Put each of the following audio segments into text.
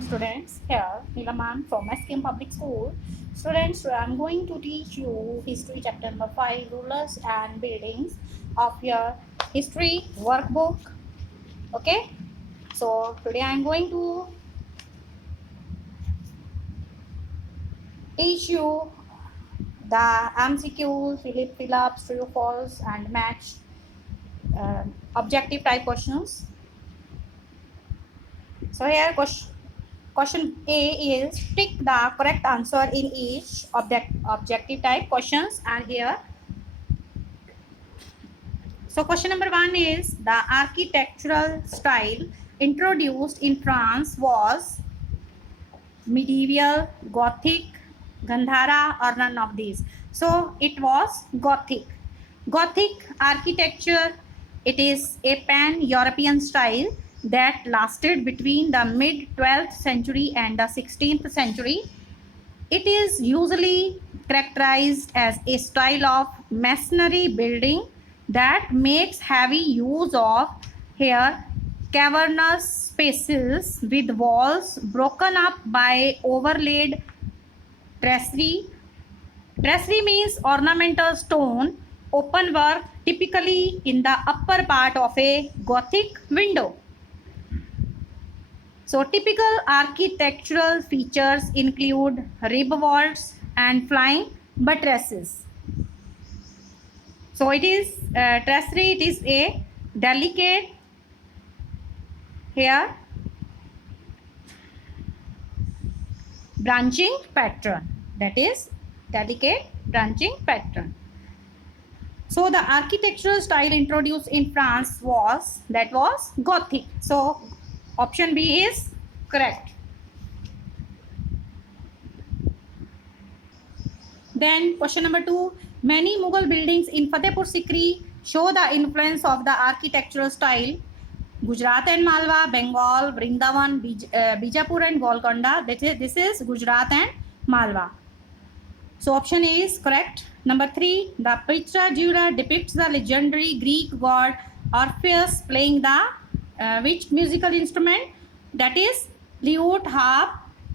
Students, here Neela ma'am from SKM Public School. Students, I'm going to teach you history chapter number 5, rulers and buildings of your history workbook. Okay, so today I'm going to teach you the MCQ, fill up, true, false, and match objective type questions. So here question A is tick the correct answer in each objective type questions, and here. So question number 1 is the architectural style introduced in France was medieval, Gothic, Gandhara, or none of these. So it was Gothic. Gothic architecture, it is a pan-European style that lasted between the mid-12th century and the 16th century. It is usually characterized as a style of masonry building that makes heavy use of here cavernous spaces with walls broken up by overlaid tracery. Tracery means ornamental stone open work typically in the upper part of a Gothic window. So typical architectural features include rib vaults and flying buttresses. So it is tracery, it is a delicate here branching pattern, that is delicate branching pattern. So the architectural style introduced in France was Gothic. So option B is correct. Then question number 2, many Mughal buildings in Fatehpur Sikri show the influence of the architectural style. Gujarat and Malwa, Bengal, Vrindavan, Bijapur and Golconda. This is Gujarat and Malwa. So option A is correct. Number 3, the Pitra Jura depicts the legendary Greek god Orpheus playing the which musical instrument? That is lute, harp,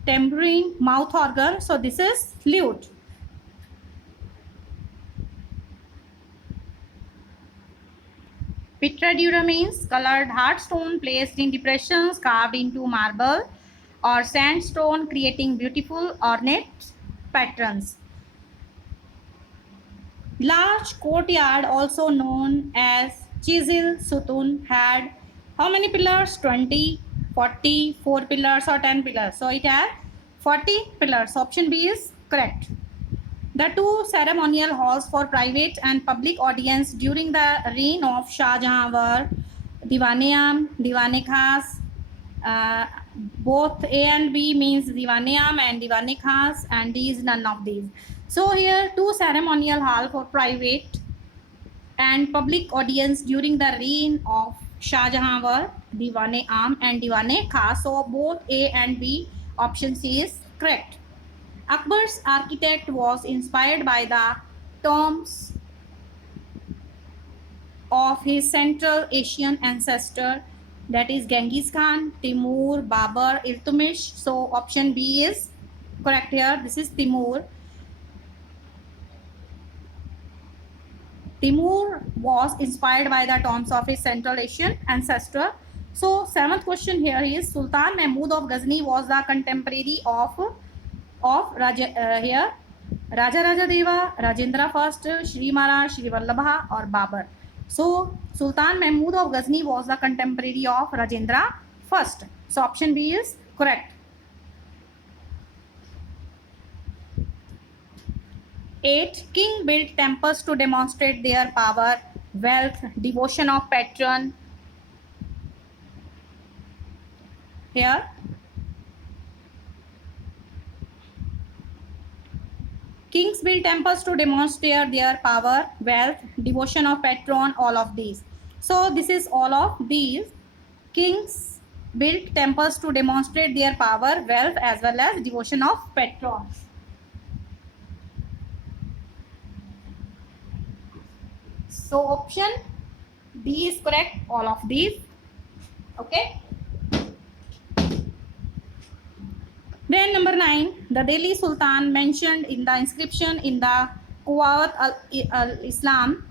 tambourine, mouth organ. So this is lute. Pitra dura means colored hard stone placed in depressions carved into marble or sandstone, creating beautiful ornate patterns. Large courtyard, also known as Chisel Sutun, had how many pillars? 20, 40, 4 pillars or 10 pillars. So it had 40 pillars. Option B is correct. The two ceremonial halls for private and public audience during the reign of Shah Jahan were Diwan-e-Aam, Diwan-e-Khas. Both A and B means Diwan-e-Aam and Diwan-e-Khas, and D is none of these. So here two ceremonial hall for private and public audience during the reign of Shah Jahan were Diwan-e-Aam and Diwan-e-Khas. So both A and B, option C is correct. Akbar's architect was inspired by the tombs of his Central Asian ancestor, that is Genghis Khan, Timur, Babur, Iltutmish. So option B is correct here. This is Timur. Timur was inspired by the tombs of his Central Asian ancestor. So 7th question here is Sultan Mahmud of Ghazni was the contemporary of here Raja Rajadeva, Rajendra I, Shri Maharaj, Shri Vallabha, or Babur. So Sultan Mahmud of Ghazni was the contemporary of Rajendra I. So option B is correct. 8, king built temples to demonstrate their power, wealth, devotion of patron. Here kings build temples to demonstrate their power, wealth, devotion of patron, all of these. So this is all of these. Kings built temples to demonstrate their power, wealth, as well as devotion of patron. So option D is correct, all of these. Okay. Then number 9, the Delhi Sultan mentioned in the inscription in the Quwwat al-Islam,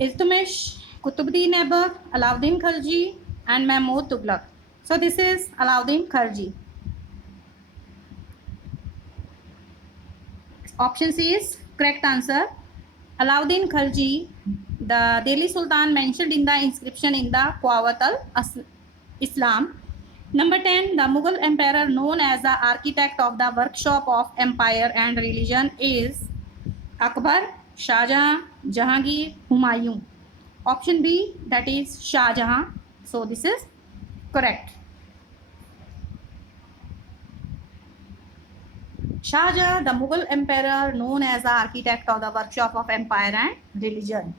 Iltutmish, Qutbuddin Aibak, Alauddin Khalji, and Mahmud Tughlaq. So this is Alauddin Khalji. Option C is correct answer. Alauddin Khalji, the Delhi Sultan mentioned in the inscription in the Quwwat al-Islam. Number 10, the Mughal emperor known as the architect of the workshop of empire and religion is Akbar, Shah Jahan, Jahangir, Humayun. Option B, that is Shah Jahan. So this is correct. Shah Jahan, the Mughal emperor known as the architect of the workshop of empire and religion.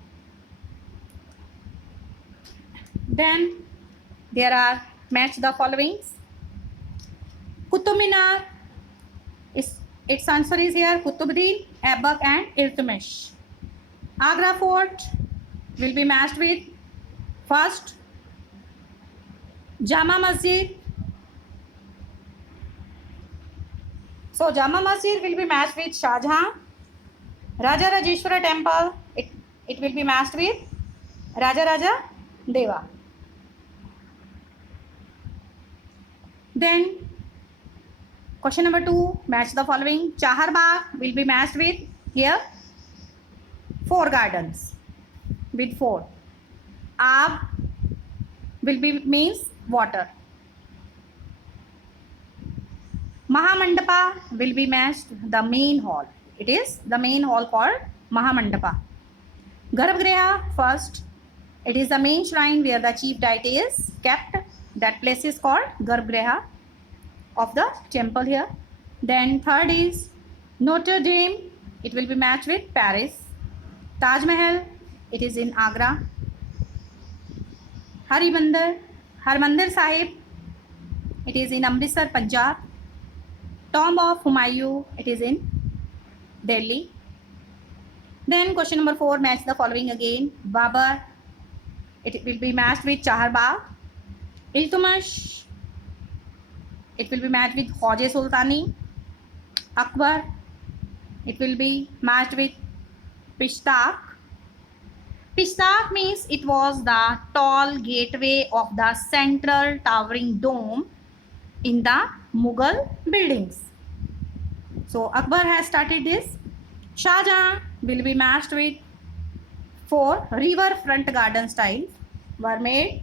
Then there are match the followings. Qutub Minar, its answer is here Qutbuddin, Aibak and Iltutmish. Agra Fort will be matched with first Jama Masjid. So Jama Masjid will be matched with Shah Jahan. Raja Rajeshwara Temple, it will be matched with Raja Raja Deva. Then question number 2, match the following. Chahar Bagh will be matched with here 4 gardens with 4. Aab will be means water. Mahamandapa will be matched the main hall. It is the main hall called Mahamandapa. Garbhagriha first, it is the main shrine where the chief deity is kept. That place is called Garbhagriha of the temple here. Then third is Notre Dame, it will be matched with Paris. Taj Mahal, it is in Agra. Harmandir Sahib, it is in Amritsar, Punjab. Tomb of Humayun, it is in Delhi. Then question number 4, match the following again. Babur, it will be matched with Chahar Bagh. Iltutmish, it will be matched with Khwaja Sultani. Akbar, it will be matched with Pishtaq. Pishtaq means it was the tall gateway of the central towering dome in the Mughal buildings. So Akbar has started this. Shah Jahan will be matched with 4 river front garden styles were made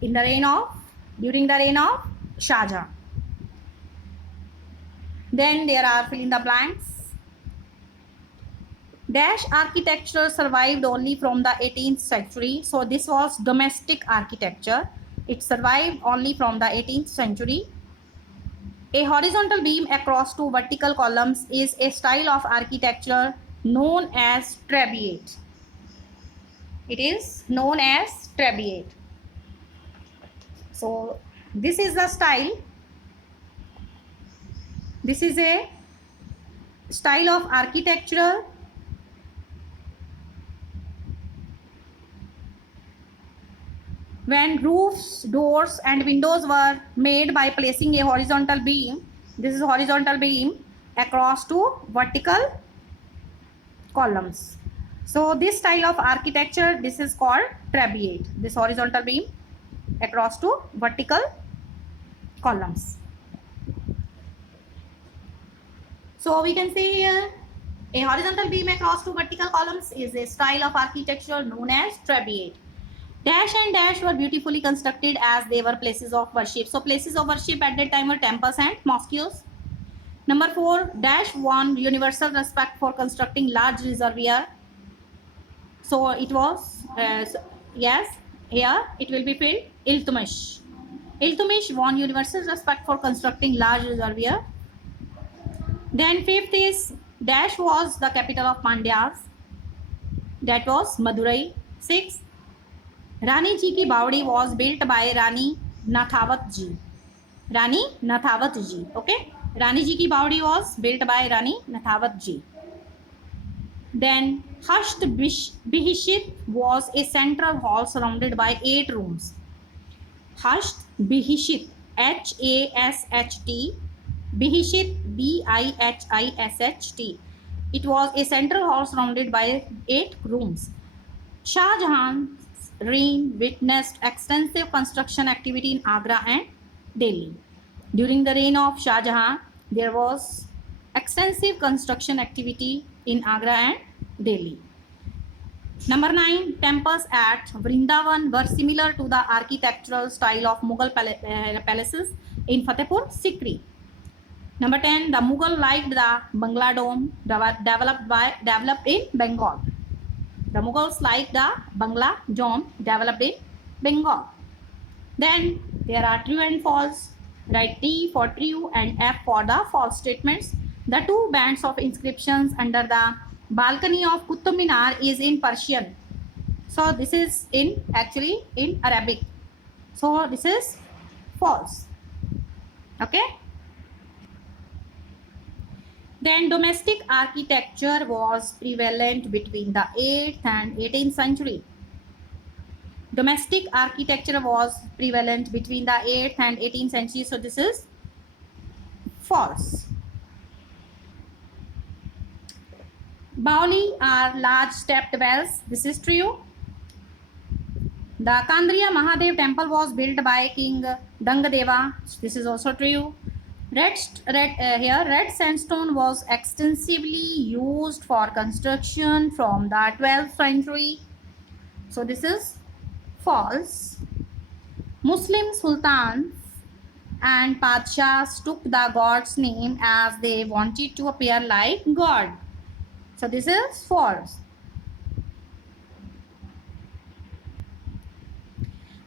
during the reign of Shah Jahan. Then there are fill in the blanks. Dash architecture survived only from the 18th century. So this was domestic architecture. It survived only from the 18th century. A horizontal beam across 2 vertical columns is a style of architecture known as Trabeate. It is known as Trabeate. So this is the style. This is a style of architecture when roofs, doors and windows were made by placing a horizontal beam. This is horizontal beam across 2 vertical columns. So this style of architecture, this is called Trabeate. This horizontal beam across 2 vertical columns. So we can see here a horizontal beam across 2 vertical columns is a style of architecture known as Trabeate. Dash and dash were beautifully constructed as they were places of worship. So places of worship at that time were temples and mosques. Number 4, dash won universal respect for constructing large reservoir. So it was, yes, here it will be filled Iltutmish. Iltutmish won universal respect for constructing large reservoir. Then 5th is dash was the capital of Pandyas. That was Madurai. 6th, Rani Ji ki Bawdi was built by Rani Nathawat Ji. Rani Nathawat Ji. Okay. Rani Ji ki Bawdi was built by Rani Nathawat Ji. Then Hasht Bihishit was a central hall surrounded by 8 rooms. Hasht Bihishit, Hasht, Bihishit, Bihisht. It was a central hall surrounded by 8 rooms. Shah Jahan's reign witnessed extensive construction activity in Agra and Delhi. During the reign of Shah Jahan, there was extensive construction activity in Agra and Delhi. Number 9, temples at Vrindavan were similar to the architectural style of Mughal palaces in Fatehpur Sikri. Number 10, the Mughal liked the Bangla Dome developed in Bengal. The Mughals liked the Bangla Dome developed in Bengal. Then there are true and false. Write T for true and F for the false statements. The 2 bands of inscriptions under the balcony of Qutub Minar is in Persian. So this is actually in Arabic. So this is false. Okay. Then domestic architecture was prevalent between the 8th and 18th century. Domestic architecture was prevalent between the 8th and 18th century. So this is false. Bauli are large stepped wells. This is true. The Kandriya Mahadev temple was built by King Dangadeva. This is also true. Red sandstone was extensively used for construction from the 12th century. So this is false. Muslim sultans and padshahs took the god's name as they wanted to appear like God. So this is false.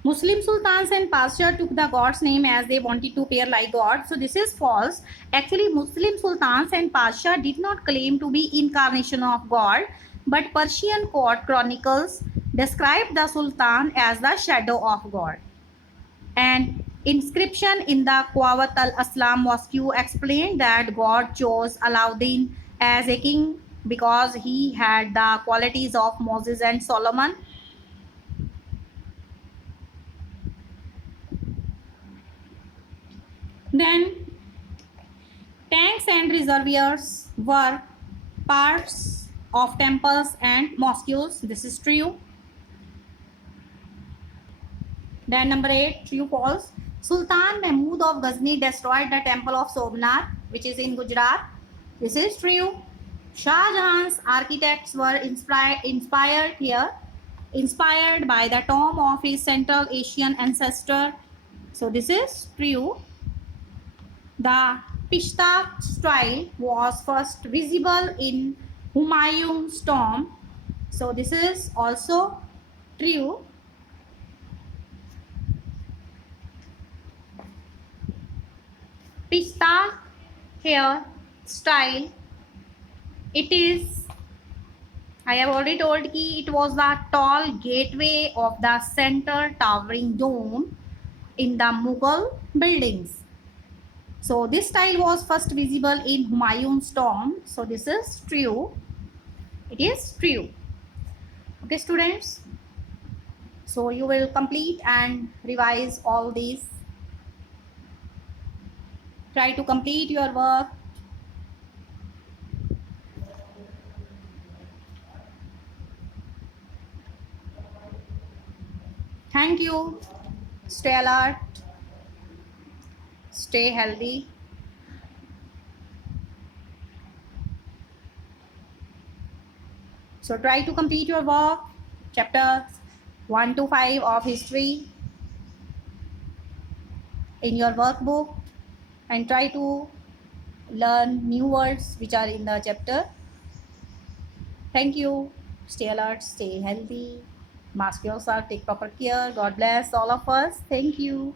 Muslim sultans and padshahs took the god's name as they wanted to appear like God. So this is false. Actually, Muslim sultans and padshahs did not claim to be incarnation of God, but Persian court chronicles described the sultan as the shadow of God. And inscription in the Quwwat al-Aslam Mosque explained that God chose Alauddin as a king because he had the qualities of Moses and Solomon. Then tanks and reservoirs were parts of temples and mosques. This is true. Then number 8, true false. Sultan Mahmud of Ghazni destroyed the temple of Somnath, which is in Gujarat. This is true. Shah Jahan's architects were inspired by the tomb of his Central Asian ancestor. So this is true. The Pishta style was first visible in Humayun's tomb. So this is also true. Pishta hair style, it is, I have already told you, it was the tall gateway of the center towering dome in the Mughal buildings. So this style was first visible in Humayun's tomb. So this is true. It is true. Okay, students. So you will complete and revise all these. Try to complete your work. Thank you. Stay alert. Stay healthy. So try to complete your work, chapters 1 to 5 of history in your workbook, and try to learn new words which are in the chapter. Thank you. Stay alert, stay healthy, mask yourself, take proper care. God bless all of us. Thank you.